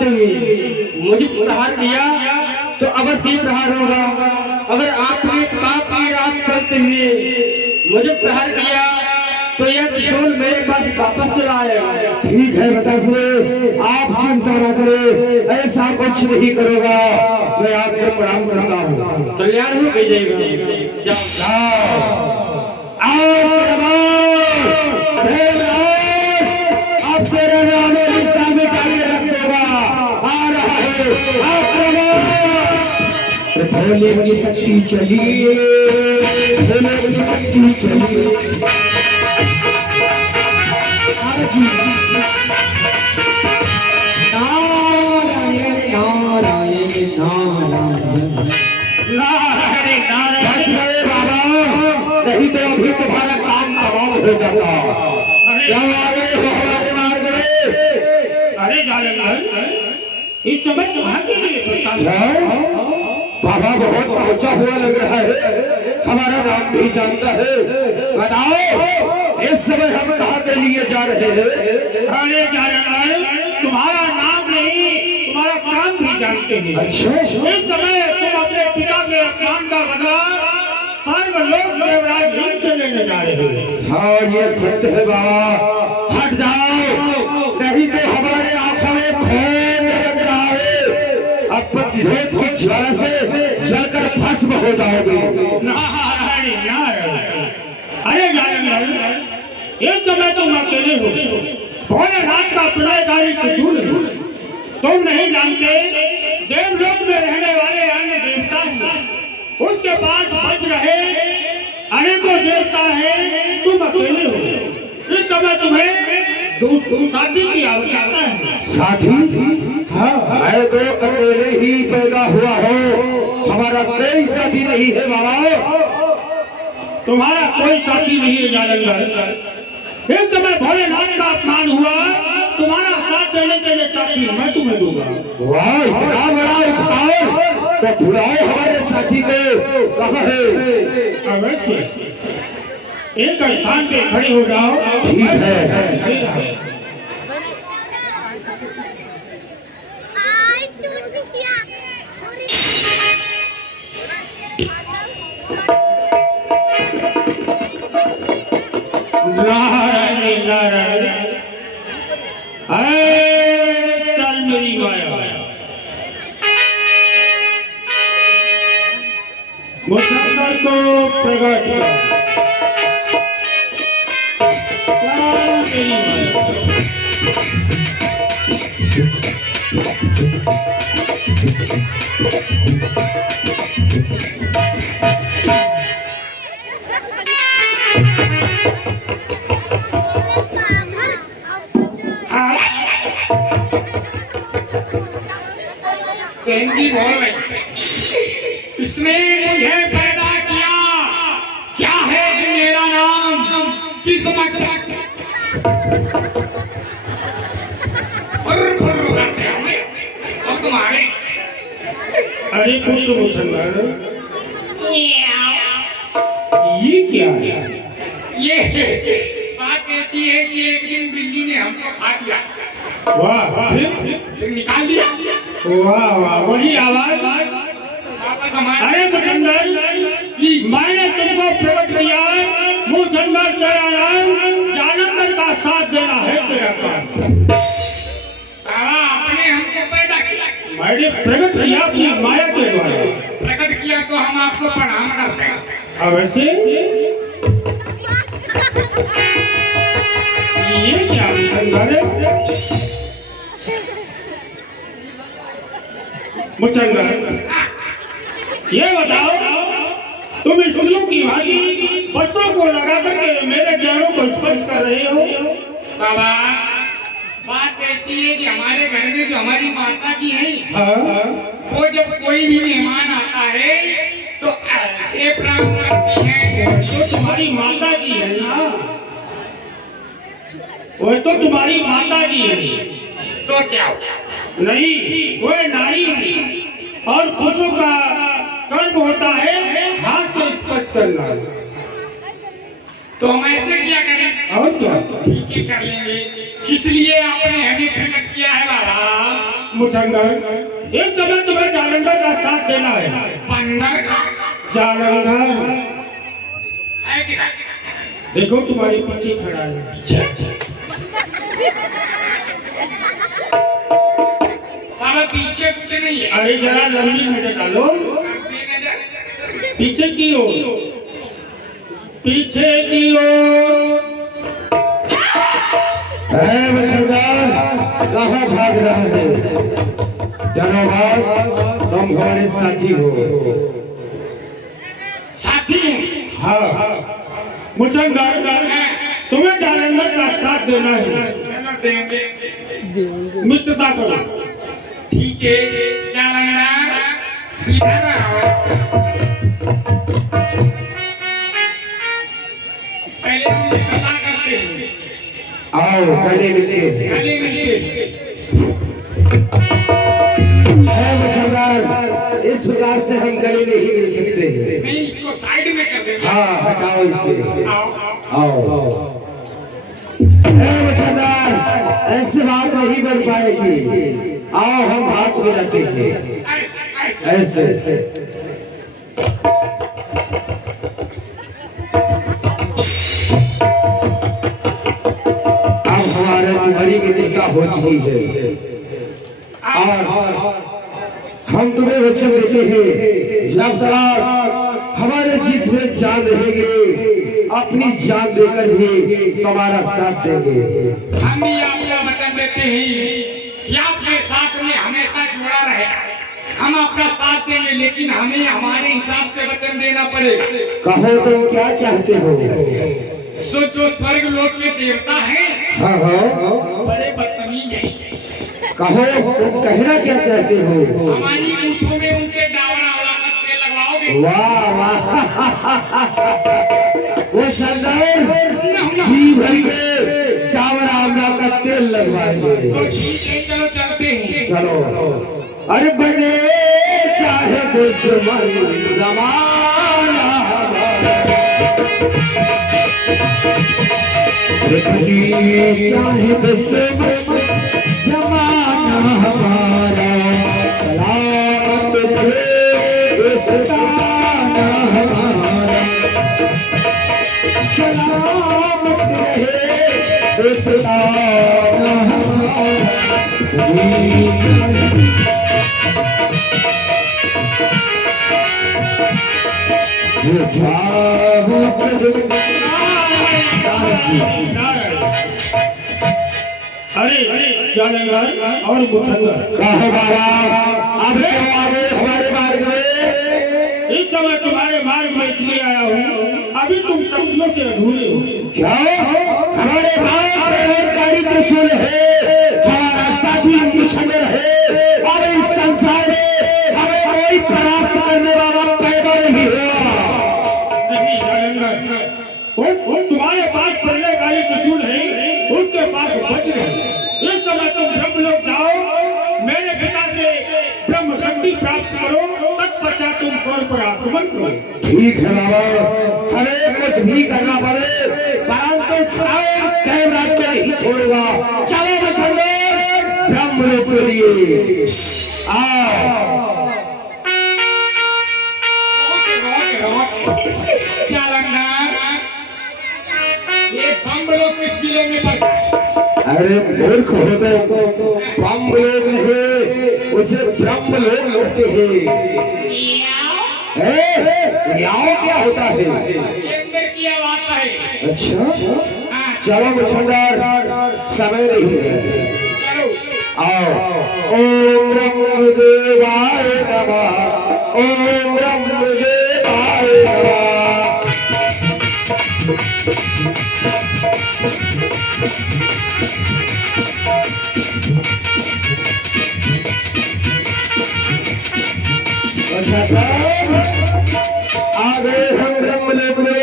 करते हुए मुझे प्रहार किया तो अवश्य प्रहार होगा। अगर आपने पाप की रात करते हुए मुझे प्रहार किया तो यह त्रिशूल मेरे पास वापस चला आएगा। ठीक है बताइए, आप चिंता न करें, ऐसा कुछ नहीं करेगा। मैं आपको प्रणाम करता हूँ। कल्याण हो जाएगा। जाओ आपसे रहने रिश्ता मिटा के रख देगा। आ रहा है भोले की शक्ति चलिए, भोले की शक्ति चलिए। नारायण नारायण नारायण बाबा, नहीं तो अभी तुम्हारा काम तमाम हो जाता। अरे इस समय तुम्हारे लिए बाबा बहुत पहुंचा हुआ लग रहा है, हमारा नाम भी जानता है। बताओ इस समय हम कहाँ के लिए जा रहे हैं? अरे तुम्हारा नाम नहीं, तुम्हारा काम भी जानते हैं। अच्छा, इस समय तुम अपने पिता के अपमान का बदला सर्वलोक देवराज इंद्र से लेने जा रहे हो। हाँ ये सत्य है बाबा। हट जाओ, नहीं तो हमारे आंखों में खून लग रहा है। अब प्रतिशोध की ज्वाला से जलकर भस्म हो जाओगे। नारायण नारायण। अरे इस समय तुम अकेले हो, भोलेनाथ का प्रलयकारी त्रिशूल है। तुम नहीं जानते देवलोक में रहने वाले अन्य देवता हैं, उसके पास बच रहे अनेकों देवता हैं, तुम अकेले हो। इस समय तुम्हें दूसरे साथी की आवश्यकता है। साथी? हाँ, मैं तो अकेले ही पैदा हुआ हूँ, हमारा कोई साथी नहीं है बाबा। तुम्हारा कोई साथी नहीं है जालंधर। इस समय भोलेनाथ का अपमान हुआ, तुम्हारा साथ देने के लिए साथी मैं तुम्हें दूंगा। वाह, इतना बड़ा उपकार, तो बुलाओ हमारे साथी को। कहाँ है? अवश्य एक स्थान पे खड़े हो जाओ। ठीक है। नारायण नारायण। चल मेरी माया मुसलमान को प्रकट मेरी माया। जी बोल रहे, इसने मुझे पैदा किया, क्या है मेरा नाम, किस मकसद करते हमें और तुम्हारे। अरे पुत्र मुसलमान, ये क्या है? ये बात ऐसी है कि एक दिन बिल्ली ने हमको खा लिया। वाह, फिर निकाल दिया। वाह वाह, वही आवाज। वापस हमारे। अरे मुसलमान जी, मैंने तुमको प्रकट किया, मुसलमान तेरा नाम जालंधर का साथ देना है तेरा काम। आपने हमको पैदा किया, मैंने प्रकट किया अपनी माया के द्वारा। प्रकट किया तो हम आपको प्रणाम करते हैं। अवश्य। ये क्या मुसलमान, ये बताओ तुम इस उल्लू की भांति बच्चों को लगा करके मेरे ज्ञानों को स्पर्श कर रहे हो। बाबा बात ऐसी है कि हमारे घर में जो हमारी माता जी है, वो जब कोई भी मेहमान आता है तो ऐसे प्रणाम करती हैं। तो तुम्हारी माता जी है ना, वो तो तुम्हारी माता जी है। तो क्या नहीं, वो नारी है और पुरुषों का कर्म होता है हाथ से स्पर्श करना। तो हम ऐसे क्या करें? और क्या? ठीक है, कर लेंगे। किस लिए आपने हमें प्रकट किया है बाबा? मुचंदर, इस समय तुम्हें जालंधर का साथ देना है। बंदर का जालंधर है कि नहीं? देखो तुम्हारे पीछे खड़ा है। बाबा पीछे कुछ नहीं है। अरे जरा लंबी नजर डालो, पीछे की ओर, पीछे की ओर। सरदार कहाँ भाग रहा है? चलो भाग, तुम हमारे साथी हो। साथी हैं? हाँ मुचंदर, तुम्हें जालंधर का साथ देना है। चलो देंगे। मित्रता करो। ठीक है, जालंधर इधर आओ। पहले हम मित्रता करते हैं। आओ गले मिलके। गले मिलके। सरदार, इस प्रकार से हम गले नहीं मिल सकते हैं। नहीं, इसको साइड में कर देंगे। हाँ हटाओ इसे। आओ। आओ सरदार, ऐसे बात नहीं बन पाएगी। आओ हम हाथ मिलाते हैं ऐसे ऐसे। अब हमारे तुम्हारी मित्रता हो चुकी है और हम तुम्हें वचन देते हैं, जब तक हमारे जिसमें जान रहेगी अपनी जान देकर भी तुम्हारा साथ देंगे। हम भी आपको वचन देते हैं कि आपके साथ में हमेशा जुड़ा रहेगा। हम आपका साथ देंगे, लेकिन हमें हमारे हिसाब से वचन देना पड़ेगा। कहो तुम क्या चाहते हो? सो जो स्वर्ग लोक के देवता हैं, हाँ हाँ बड़े बदतमीज हैं। कहो तुम कहना क्या चाहते हो? हमारी मूछों में उनसे डावरा वाला कत्ते लगवाओगे? वाह वाह वो सरदार जी भरी में टावर आमला का तेल लगवाएंगे। तो ठीक है, चलो चलते हैं। चलो। अरे बने चाहे दुश्मन जमाना, चाहे दुश्मन जमाना हमारा, सलामत थे दोस्ताना हमारा, सलामत रहे दोस्ताना अरे जालंधर और मुचंदर, कहो बाबा, अब क्यों आगे हमारे मार्ग में? इस समय तुम्हारे मार्ग में इसलिए आया हूँ, अभी तुम शक्तियों से अधूरे हो। क्या हमारे भाई त्रिशूल है, हमारा साथी मुचंदर है, और इस संसार में हमें कोई परास्त करने वाला पैदा नहीं हुआ। नहीं जालंधर, तुम्हारे पास पहले गाली त्रिशूल है, उसके पास वज्र है। इस समय तुम ब्रह्मलोक जाओ, मेरे पिता से ब्रह्म शक्ति प्राप्त करो, तत्पश्चात तुम स्वर्ग पर आक्रमण करो। ठीक है बाबा, हमें कुछ भी करना पड़े, परंतु साथ रात को नहीं छोड़ेगा। चलो मुचंदर, ब्रह्मलोक के लिए आओ। ये बम लोग किस जिले में पड़ता है? अरे मूर्ख हो तो ब्रह्म लोग है, उसे ब्रह्म लोग होते हैं। याओ क्या होता है? ये अंदर की आवाज है। अच्छा हाँ, चलो मुचंदर, समय नहीं है, चलो। आओ। ओम ब्रह्मदेवाय नमः, ओम ब्रह्मदेवाय नमः। आगे हम ब्रह्मलोक में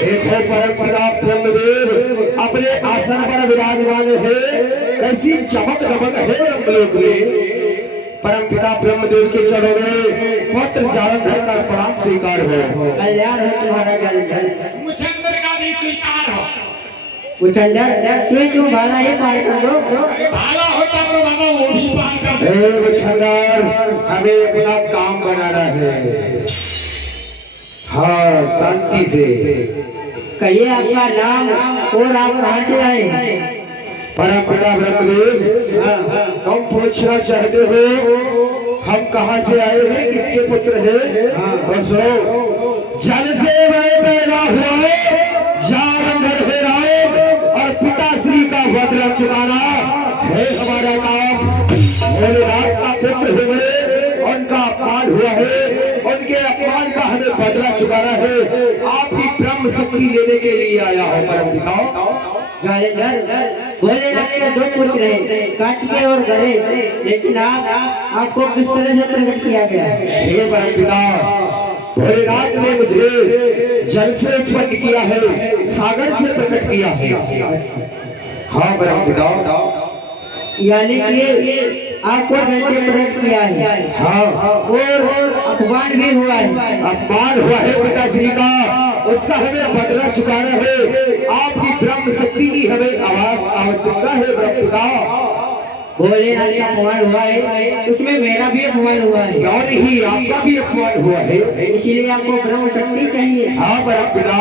देखो, परमपिता ब्रह्मदेव अपने आसन पर विराजमान है। कैसी चमक दमक है ब्रह्मलोक में। परमपिता ब्रह्मदेव के चरणों में पुत्र जालंधर का प्रणाम स्वीकार हो। कल्याण है तुम्हारा जालंधर। मुचंदर गादी स्वीकार हो। मुचंदर सुई क्यों भाला ही पार कर दो। अरे भाला होता तो बाबा वो भी पार कर दे। हे मुचंदर, हमें अपना काम बनाना है। हाँ, शांति से। कहिए आपका नाम और आप कहाँ से आए। परम पिता ब्रह्मदेव, तुम पूछना चाहते हो हम कहाँ से आए हैं, किसके पुत्र हैं? तो सुनो, जल से मैं पैदा हुआ, जान घर है राम, और पिताश्री का बदला चुकाना है हमारा काम। मेरे राज का पुत्र हुए, उनका अपमान हुआ है, उनके अपमान का हमें बदला चुकाना है। आपकी ब्रह्म शक्ति लेने के लिए आया हूँ परम पिता। भोलेनाथ के दो पुत्र हैं, कार्तिकेय और गणेश, लेकिन आपको किस तरह से प्रकट किया गया। हे परम पिता, भोलेनाथ ने मुझे जल से उत्पन्न किया है, सागर से प्रकट किया है। हाँ परम पिता, यानी कि आपको जल से प्रकट किया है। हाँ, और अपमान भी हुआ है। अपमान हुआ है पिताश्री का, उसका हमें बदला चुकाना है। आपकी ब्रह्म शक्ति की हमें आवश्यकता है ब्रह्म पिता। भोलेनाथ का अपमान हुआ है, उसमें मेरा भी अपमान हुआ है। क्यों नहीं, आपका भी अपमान हुआ है, इसीलिए आपको ब्रह्म शक्ति चाहिए। हाँ परम पिता।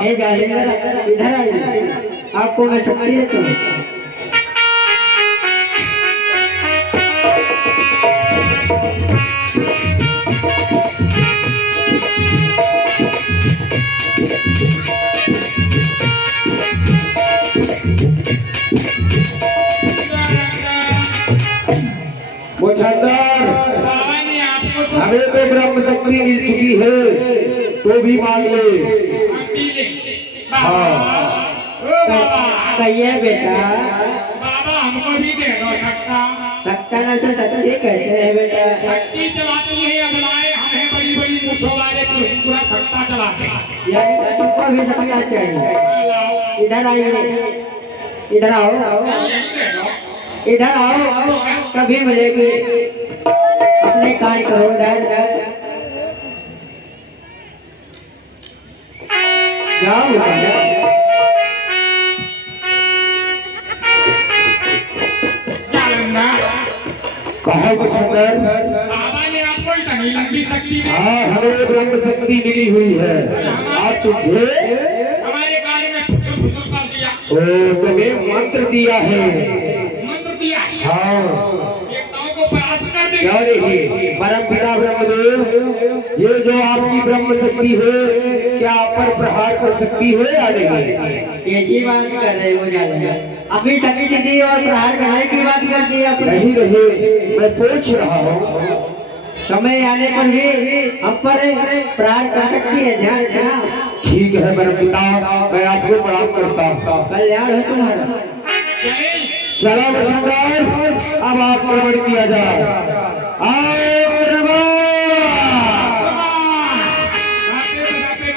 हे जालेंद्र, इधर आइए, आपको मैं शक्ति देता हूँ। मुचंदर, बाबा ने आपको तो हमें तो ब्रह्म शक्ति मिल चुकी है, तो भी मांग ले। हम पी ले। बाबा, ओ बाबा, कहिए बेटा। बाबा हमको भी दे दो सकता। सकता न से शक्ति कहते हैं बेटा। शक्ति चलाती है अगलाए, हमें बड़ी बड़ी मूछों वाले पूरा सत्ता चलाते हैं। यानी तुमको भी सकना चाहिए। लाओ, इधर आइए, इधर आओ, यही दे दो। इधर आओ, कभी मिलेगी। अपने कार्य करो। जाओ बेटा। जालंधर, कहो मुचंदर। बाबा ने आपको इतनी लंबी शक्ति दी। हाँ, हमें ब्रह्म शक्ति मिली हुई है, और तुझे हमारे कार्य में फुसुर फुसुर कर दिया। तुम्हें मंत्र दिया है। मंत्र दिया। हाँ, देवताओं को परास्त कर दिया। क्यों नहीं, परम पिता ब्रह्मदेव, ये जो आपकी ब्रह्म शक्ति है, क्या आप पर प्रहार कर सकती है या नहीं? कैसी बात कर रहे हो जालेंद्र। अपनी शक्ति दी और प्रहार करने की बात कर दी अपनी। नहीं रहे, मैं पूछ रहा हूँ। समय आने पर भी हम पर प्रहार कर सकती है, ध्यान रखना। ठीक है परम पिता, मैं आपको प्रणाम करता हूँ। कल्याण हो तुम्हारा। चले। चलो मुचंदर, अब आप प्रकट किया जाए। आओ प्रभा।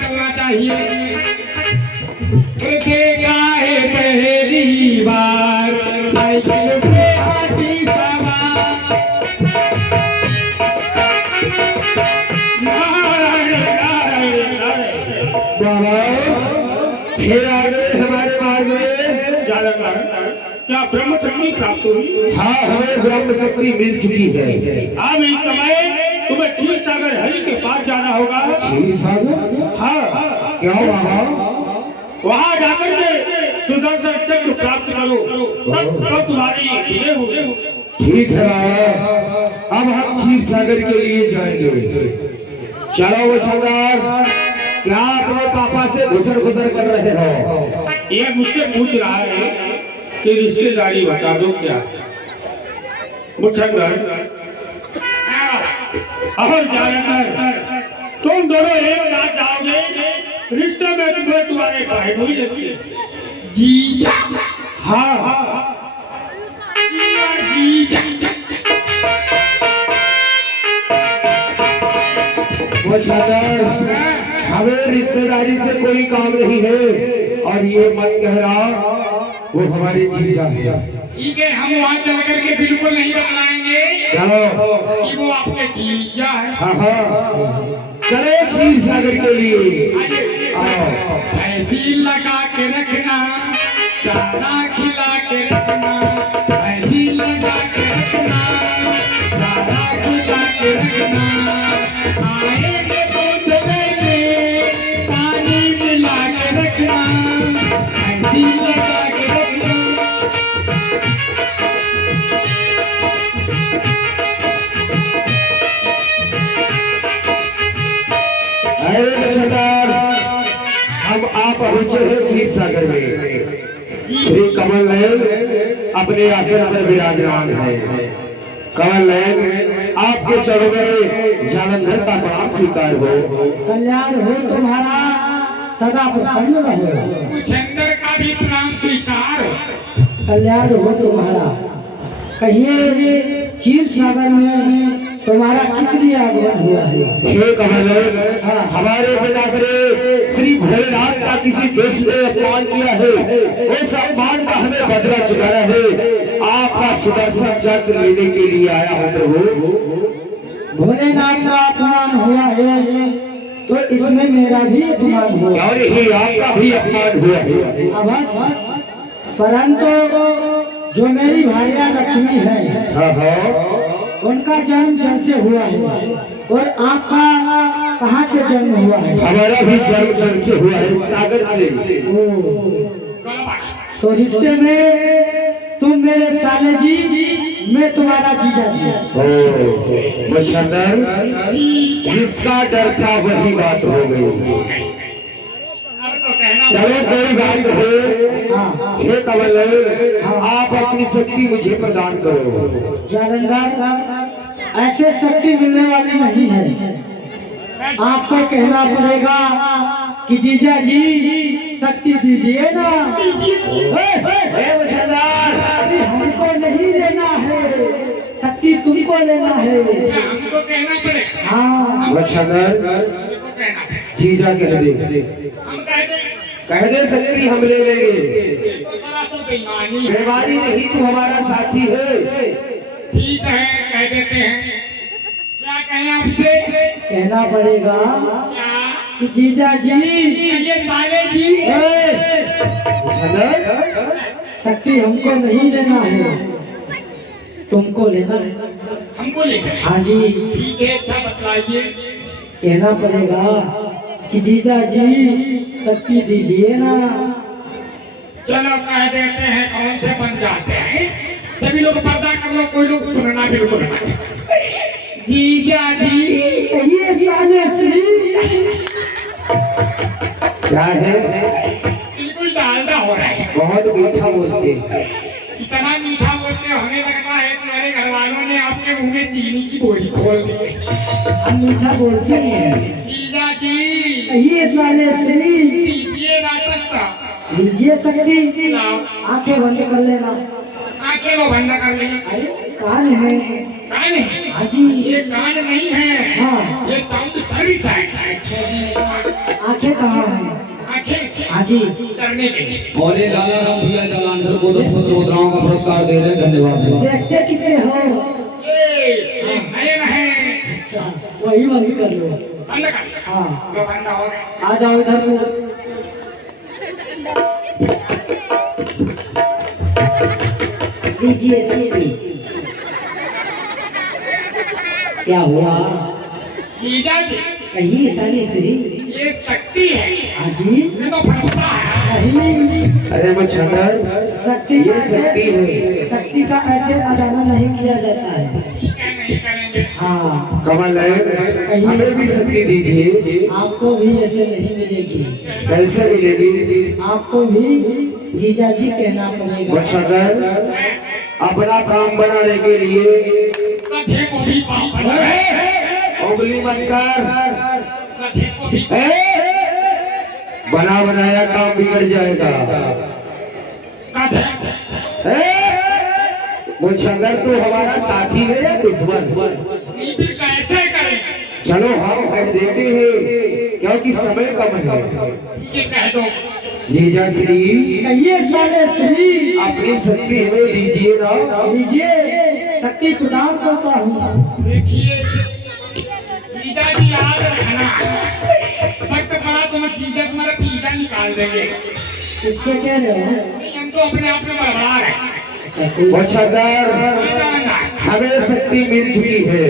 चलना चाहिए। देखा है पहली बार साइकिल पे हाथी सवार। बाबा, फिर आ गए हमारे मार्ग में। जालंधर, क्या ब्रह्म शक्ति प्राप्त हुई? हाँ, हमें ब्रह्म शक्ति मिल चुकी है। अब इस समय तुम्हें क्षीर सागर हरि के पास जाना होगा। क्षीर सागर? हाँ, क्यों बाबा? वहाँ जाकर के सुदर्शन चक्र प्राप्त करो, तब तुम्हारी विजय होगी। ठीक है बाबा, अब हम क्षीर सागर के लिए जाएंगे। चलो मुचंदर, क्या अपने पापा से घुसर घुसर कर रहे हो? ये मुझसे पूछ रहा है कि रिश्तेदारी बता दो क्या। मुचंदर और जालंधर, तुम दोनों एक साथ जाओगे, रिश्ते में तुम्हें तुम्हारे भाई नहीं लगते। जीजा। हाँ हाँ, जीजा। मुचंदर, हमें रिश्तेदारी से कोई काम नहीं है, और ये मत कह रहा वो हमारे जीजा है। ठीक है, हम वहाँ चल करके बिल्कुल नहीं बतलाएंगे चलो। कि वो आपके जीजा है। हाँ हाँ, चले क्षीर सागर के लिए आओ। ऐसी लगा के रखना, चारा खिला के रखना, ऐसी लगा के रखना, चारा खिला के रखना, आएंगे दूध देने, पानी मिला के रखना, ऐसी लगा के रखना। अरे सरदार, हम आप पहुंचे हैं क्षीर सागर में। श्री कमल नयन अपने आसन पर विराजमान है। कमल नयन, आपके चरणों में जालंधर का प्रणाम स्वीकार हो। कल्याण हो तुम्हारा, सदा प्रसन्न रहो। कुचंदर का भी प्रणाम स्वीकार। कल्याण हो तुम्हारा। कहिए क्षीर सागर में तुम्हारा किस लिए आगमन हुआ है? हे कमल नयन, हमारे पिता श्री भोलेनाथ का किसी देश ने अपमान किया है, उस अपमान का हमें बदला चुकाना है। आपका सुदर्शन चक्र लेने के लिए आया हूँ प्रभु। भोलेनाथ का अपमान हुआ है तो इसमें मेरा भी अपमान हुआ। और यही आपका भी अपमान हुआ है। अवश्य, परंतु जो मेरी भार्या लक्ष्मी है, हाँ, उनका जन्म जल से हुआ है। और आपका कहाँ से जन्म हुआ है? हमारा भी जन्म जल से हुआ है, सागर से। तो रिश्ते में तुम मेरे साले जी, मैं तुम्हारा जीजा जी। मुछंदर, जिसका डर था वही बात हो गई। चलो कोई बात नहीं। हे कमल, आप अपनी शक्ति मुझे प्रदान करो। जालंधर, ऐसे शक्ति मिलने वाली नहीं है। आपको कहना पड़ेगा कि जीजा जी शक्ति दीजिए ना। हे मुछंदर, हमको नहीं लेना है, शक्ति तुमको लेना है। हमको कहना पड़ेगा। हाँ मुछंदर, हमको कहना पड़ेगा। जीजा कह दे, हम कह दे शक्ति हम ले लेंगे। तो जरा सा बेईमानी है। बेमारी नहीं, तू हमारा साथी है। ठीक है, कह देते हैं। क्या कहें आपसे? कहना पड़ेगा क्या कि जीजा जी, ये साले जी मुछंदर, शक्ति हमको नहीं लेना है, तुमको लेना है। हमको लेकर। हाँ जी, ठीक है, अच्छा बतलाइए। कहना पड़ेगा कि जीजा जी शक्ति दीजिए ना। चलो कह देते हैं, कौन से बन जाते हैं। सभी लोग पर्दा कर लो, कोई लोग सुनना बिल्कुल ना। जीजा जी, ये साले श्री क्या है? बिल्कुल डालडा हो रहा है। बहुत मीठा बोलते हैं। इतना मीठा बोलते होने लगता है, तुम्हारे घर वालों ने आपके मुंह में चीनी की बोरी खोल दी। हम मीठा बोलते हैं। जीजा जी, ये साले श्री दीजिए ना सकता। लीजिए शक्ति। लाओ, आंखें बंद कर लेना। आंखें लो बंद कर ली। अरे कान है। कान है? हाँ जी, ये कान नहीं है। हाँ। ये साउंड सर्विस है। आंखें कहाँ है? आंखें हाँ जी, चढ़ने के लिए। और ये लाला राम भैया जालंधर को 10 पत्र मुद्राओं का पुरस्कार दे रहे हैं। धन्यवाद है। देखते किसे हो? ये नयन है। अच्छा, वही बंद कर लो। बंद कर। हाँ, लो, बंद हो गया। आ जाओ इधर को। लीजिए शक्ति। क्या हुआ? जीजा जी, कहिए साले श्री। ये शक्ति है। हाँ जी, ये तो फटता है। नहीं, अरे मुछंदर, शक्ति ये का शक्ति है। शक्ति का ऐसे अदाना नहीं किया जाता है। ठीक है, नहीं करेंगे। हाँ, कमल नयन, हमें भी शक्ति दीजिए। आपको भी ऐसे नहीं मिलेगी। कैसे मिलेगी? आपको भी जीजा जी कहना पड़ेगा। मुछंदर, अपना काम बनाने के लिए गधे को भी पाप बनाए। उंगली मत कर। गधे को भी। बना बनाया काम बिगड़ जाएगा। गधे। मुछंदर, तू हमारा साथी है या दुश्मन? नहीं, फिर कैसे करें? चलो हम कह देते हैं, क्योंकि समय कम है। ठीक है, कह दो। जीजा श्री, कहिए साले श्री। अपनी शक्ति हमें दीजिए ना। लीजिए, शक्ति प्रदान करता हूँ। देखिए जीजा जी, याद रखना, वक्त पड़ा तो मैं चीजा तुम्हारा पीछा निकाल देंगे। इससे कह रहे हो? नहीं, हम तो अपने आप में बड़बड़ा रहे हैं। अच्छा, ठीक। वो सरदार नहीं जानना, हमें शक्ति मिल चुकी है।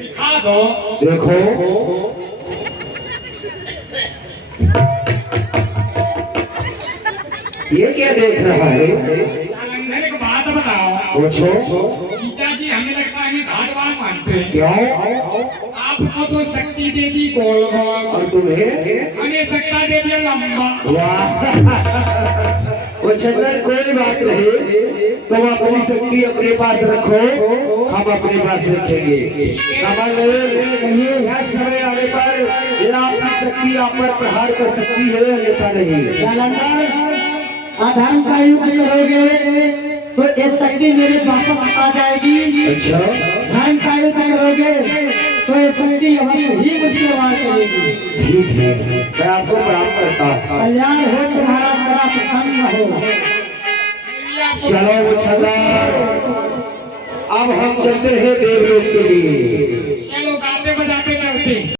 दिखा दो। देखो ये क्या देख रहा है? जालंधर एक बात बताओ, पूछो। चीचा जी हमें लगता है हमें घाट बात मानते हैं। क्यों? आपको तो शक्ति दे दी गोल गोल, और तुम्हें? हमें शक्ति दे दिया लंबा। वाह वो चंदन कोई बात नहीं, तुम अपनी शक्ति अपने पास रखो, हम अपने पास रखेंगे। कमल यह समय आने पर यह आपकी शक्ति आप पर प्रहार कर सकती है, अन्यथा नहीं। जालंधर अधर्म का युद्ध करोगे तो ये शक्ति मेरे वापस आ जाएगी। अच्छा धर्म का युद्ध करोगे तो ये शक्ति अवश्य ही मुझे वार करेगी। ठीक है, मैं आपको प्रणाम करता हूँ। कल्याण हो तुम्हारा, सदा प्रसन्न हो। चलो वो सरदार, अब हम चलते हैं देवलोक के लिए। चलो गाते बजाते चलते।